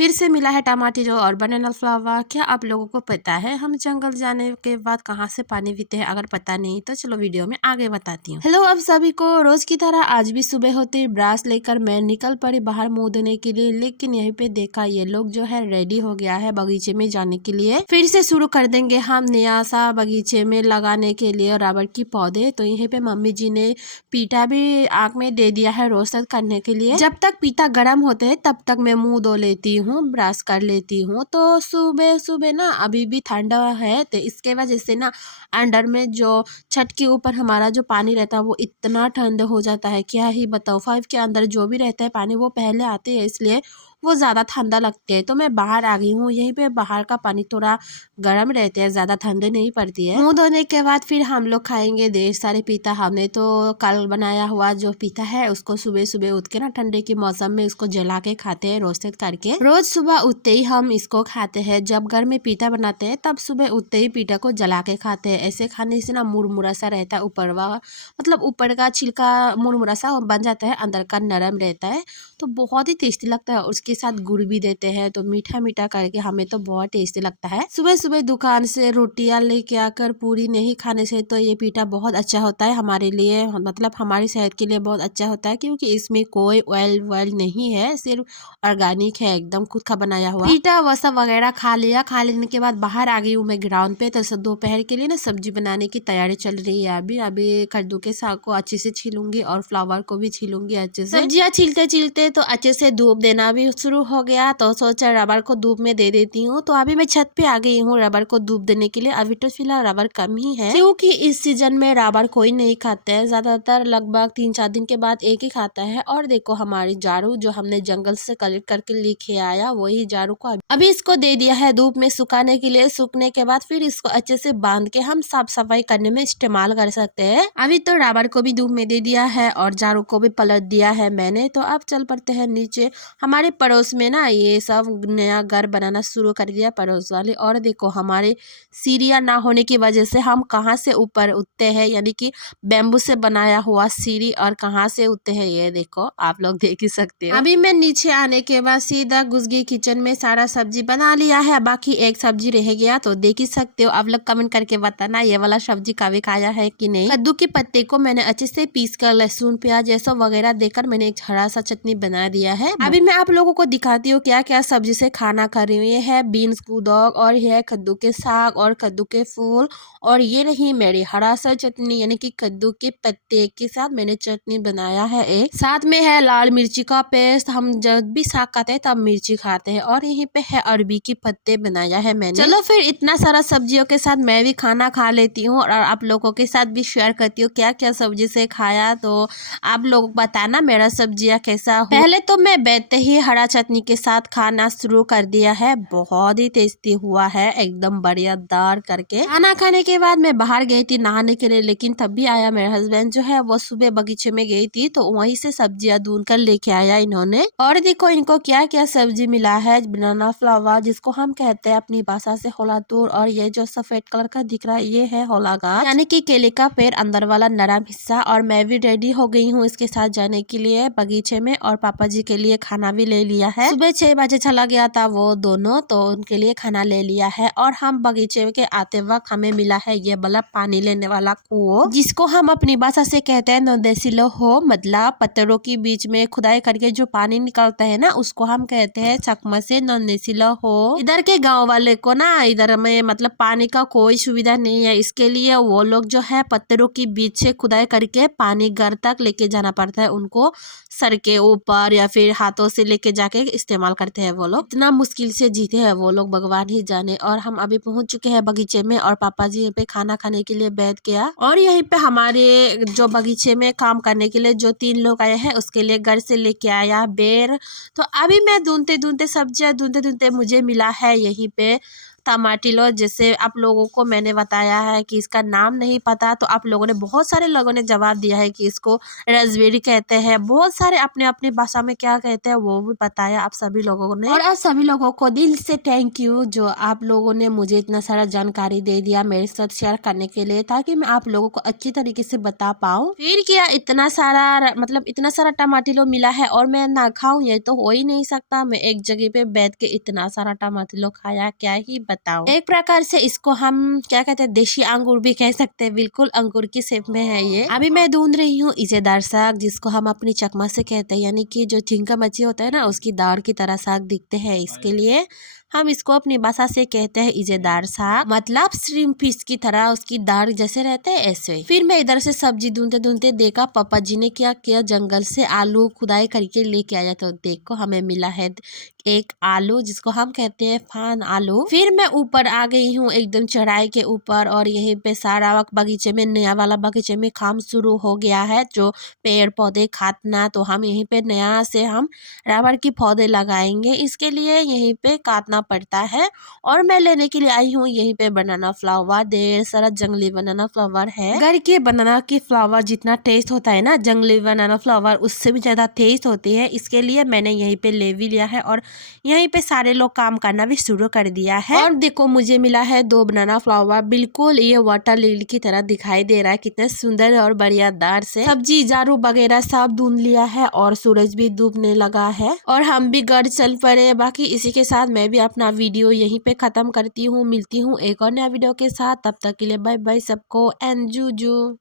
फिर से मिला है टमाटर और बनाना फ्लावर। क्या आप लोगों को पता है हम जंगल जाने के बाद कहाँ से पानी पीते हैं? अगर पता नहीं तो चलो वीडियो में आगे बताती हूँ। हेलो आप सभी को, रोज की तरह आज भी सुबह होते ही ब्रश लेकर मैं निकल पड़ी बाहर मुंह धोने के लिए। लेकिन यहीं पे देखा ये लोग जो है रेडी हो गया है बगीचे में जाने के लिए। फिर से शुरू कर देंगे हम नया सा बगीचे में लगाने के लिए रबर की पौधे। तो यहीं पे मम्मी जी ने पीटा भी आग में दे दिया है रोस्टेड करने के लिए। जब तक पीता गर्म होते है तब तक मैं मुंह धो लेती हूँ, ब्रश कर लेती हूँ। तो सुबह सुबह ना अभी भी ठंडा है तो इसके वजह से ना अंडर में जो छत के ऊपर हमारा जो पानी रहता है वो इतना ठंडा हो जाता है, क्या ही बताओ। 5 के अंदर जो भी रहता है पानी वो पहले आते हैं, इसलिए वो ज़्यादा ठंडा लगते हैं। तो मैं बाहर आ गई हूँ। यहीं पे बाहर का पानी थोड़ा गर्म रहते हैं, ज़्यादा ठंडे नहीं पड़ती है। मुंह धोने के बाद फिर हम लोग खाएंगे ढेर सारे पीता। हमने तो कल बनाया हुआ जो पीता है उसको सुबह सुबह उठ के ना ठंडे के मौसम में उसको जला के खाते हैं रोस्टेड करके। रोज सुबह उठते ही हम इसको खाते हैं। जब घर में पीता बनाते हैं तब सुबह उठते ही पीता को जला के खाते हैं। ऐसे खाने से ना मुरमुरा सा रहता है, ऊपर मतलब ऊपर का छिलका मुरमुरा सा बन जाता है, अंदर का नरम रहता है। तो बहुत ही टेस्टी लगता है। उसके साथ गुड़ भी देते हैं तो मीठा मीठा करके हमें तो बहुत टेस्टी लगता है। सुबह सुबह दुकान से रोटियां लेके आकर पूरी नहीं खाने से तो ये पीठा बहुत अच्छा होता है हमारे लिए, मतलब हमारी सेहत के लिए बहुत अच्छा होता है, क्योंकि इसमें कोई ऑयल वेल नहीं है, सिर्फ ऑर्गेनिक है, एकदम खुद का बनाया हुआ। पीठा वसा वगैरह खा लिया। खा लेने के बाद बाहर आ गई हूँ मैं ग्राउंड पे। तो दोपहर के लिए ना सब्जी बनाने की तैयारी चल रही है। अभी कद्दू के साग को अच्छे से छीलूंगी और फ्लावर को भी छीलूंगी अच्छे से। सब्जियां छीलते छीलते तो अच्छे से धूप देना भी शुरू हो गया, तो सोचा रबर को धूप में दे देती हूँ। तो अभी मैं छत पे आ गई हूँ रबर को धूप देने के लिए। अभी तो फिलहाल रबर कम ही है, क्योंकि इस सीजन में रबर कोई नहीं खाता है, ज्यादातर लगभग 3-4 दिन के बाद एक ही खाता है। और देखो हमारी झाड़ू जो हमने जंगल से कलेक्ट करके लेके आया, वही झाड़ू को अभी इसको दे दिया है धूप में सुखाने के लिए। सूखने के बाद फिर इसको अच्छे से बांध के हम साफ सफाई करने में इस्तेमाल कर सकते हैं। अभी तो रबर को भी धूप में दे दिया है और झाड़ू को भी पलट दिया है मैंने। तो अब चल पड़ते हैं नीचे। हमारे पड़ोस में ना ये सब नया घर बनाना शुरू कर दिया पड़ोस वाले। और देखो हमारे सीढ़ियाँ ना होने की वजह से हम कहाँ से ऊपर उठते हैं, यानी कि बेम्बू से बनाया हुआ सीढ़ी, और कहाँ से उठते हैं ये देखो, आप लोग देख ही सकते हो। अभी मैं नीचे आने के बाद सीधा घुस गई किचन में। सारा सब्जी बना लिया है, बाकी एक सब्जी रह गया, तो देख ही सकते हो। आप लोग कमेंट करके बताना ये वाला सब्जी कभी खाया है कि नहीं। कद्दू के पत्ते को मैंने अच्छे से पीस कर लहसुन प्याज ये सब वगैरह देकर मैंने एक हरा सा चटनी बना दिया है। अभी मैं आप लोगों को दिखाती हूँ क्या क्या सब्जी से खाना खा रही हूँ। ये है बीन्स गुदौग, और ये है कद्दू के साग और कद्दू के फूल, और ये रही मेरी हरा सा चटनी, यानी कि कद्दू के पत्ते के साथ मैंने चटनी बनाया है। एक साथ में है लाल मिर्ची का पेस्ट, हम जब भी साग खाते हैं तब मिर्ची खाते हैं। और यहीं पे है अरबी के पत्ते बनाया है मैंने। चलो फिर इतना सारा सब्जियों के साथ मैं भी खाना खा लेती हूँ और आप लोगों के साथ भी शेयर करती हूँ क्या क्या सब्जी से खाया। तो आप लोग बताना मेरा सब्जियाँ कैसा हो। पहले तो मैं बैठते ही हरा चटनी के साथ खाना शुरू कर दिया है। बहुत ही टेस्टी हुआ है, एकदम बढ़िया दार करके। खाना खाने के बाद मैं बाहर गई थी नहाने के लिए, लेकिन तब भी आया मेरा हस्बैंड जो है वो सुबह बगीचे में गई थी, तो वहीं से सब्जियां ढूंढ कर लेके आया इन्होंने। और देखो इनको क्या क्या सब्जी मिला है। बनाना फ्लावर जिसको हम कहते हैं अपनी भाषा से होला तूर, और ये जो सफेद कलर का दिख रहा है ये है होला गाछ, यानी कि केले का पेड़ अंदर वाला नरम हिस्सा। और मैं भी रेडी हो गई हूँ इसके साथ जाने के लिए बगीचे में, और पापा जी के लिए खाना भी ले लिया है। सुबह 6 बजे चला गया था वो दोनों, तो उनके लिए खाना ले लिया है। और हम बगीचे के आते वक्त हमें मिला है ये वाला पानी लेने वाला कुओं, जिसको हम अपनी भाषा से कहते हैं नोदेसिलो हो, मतलब पत्थरों के बीच में खुदाई करके जो पानी निकलता है ना उसको हम कहते हैं चकमा से नोदेसिलो हो। इधर के गाँव वाले को ना इधर में मतलब पानी का कोई सुविधा नहीं है, इसके लिए वो लोग जो है पत्थरों के बीच से खुदाई करके पानी घर तक लेके जाना पड़ता है उनको, सर के ऊपर या फिर हाथों से लेके जाके इस्तेमाल करते हैं वो लोग। इतना मुश्किल से जीते हैं वो लोग, भगवान ही जाने। और हम अभी पहुंच चुके हैं बगीचे में, और पापा जी यहाँ पे खाना खाने के लिए बैठ गया। और यहीं पे हमारे जो बगीचे में काम करने के लिए जो 3 लोग आए हैं उसके लिए घर से लेके आया बेर। तो अभी मैं ढूंढते ढूंढते सब्जियां ढूंढते ढूंढते मुझे मिला है यहीं पे टमाटिलो, जैसे आप लोगों को मैंने बताया है कि इसका नाम नहीं पता, तो आप लोगों ने बहुत सारे लोगों ने जवाब दिया है कि इसको रास्पबेरी कहते हैं, बहुत सारे अपने अपनी भाषा में क्या कहते हैं वो भी बताया आप सभी लोगों ने। और आप सभी लोगों को दिल से थैंक यू जो आप लोगों ने मुझे इतना सारा जानकारी दे दिया मेरे साथ शेयर करने के लिए, ताकि मैं आप लोगों को अच्छी तरीके से बता पाऊँ। फिर क्या इतना सारा मतलब इतना सारा टमाटिलो मिला है और मैं ना खाऊं, ये तो हो ही नहीं सकता। मैं एक जगह पे बैठ के इतना सारा टमाटिलो खाया, क्या ही बताऊं। एक प्रकार से इसको हम क्या कहते हैं, देशी अंगूर भी कह सकते हैं, बिल्कुल अंगूर की शेप में है ये। अभी मैं ढूंढ रही हूँ इजेदार साग, जिसको हम अपनी चकमा से कहते हैं, यानी कि जो झींगा मच्छी होता है ना उसकी दाढ़ की तरह साग दिखते हैं। इसके लिए हम इसको अपनी भाषा से कहते हैं इजेदार साग, मतलब श्रिम्प फिश की तरह उसकी दाढ़ जैसे रहते हैं ऐसे। फिर मैं इधर से सब्जी ढूंढते ढूंढते देखा पापा जी ने क्या किया, जंगल से आलू खुदाई करके लेके आया, तो देखो हमें मिला है एक आलू जिसको हम कहते हैं फान आलू। फिर मैं ऊपर आ गई हूँ एकदम चढ़ाई के ऊपर, और यहीं पे सारा वक्त बगीचे में नया वाला बगीचे में काम शुरू हो गया है, जो पेड़ पौधे काटना। तो हम यहीं पे नया से हम रबर की पौधे लगाएंगे, इसके लिए यहीं पे काटना पड़ता है। और मैं लेने के लिए आई हूँ यहीं पे बनाना फ्लावर, ढेर सारा जंगली बनाना फ्लावर है। घर के बनाना की फ्लावर जितना टेस्ट होता है ना, जंगली बनाना फ्लावर उससे भी ज्यादा टेस्ट होती है। इसके लिए मैंने यहीं पे ले भी लिया है और यहीं पे सारे लोग काम करना भी शुरू कर दिया है। और देखो मुझे मिला है 2 बनाना फ्लावर, बिल्कुल ये वाटर लिली की तरह दिखाई दे रहा है, कितने सुंदर और बढ़िया दार से। सब्जी झाड़ू वगैरह सब ढूंढ लिया है और सूरज भी डूबने लगा है और हम भी घर चल पड़े। बाकी इसी के साथ मैं भी अपना वीडियो यहीं पे खत्म करती हूँ। मिलती हूँ एक और नया वीडियो के साथ, तब तक के लिए बाय बाय सबको एंड जू जू।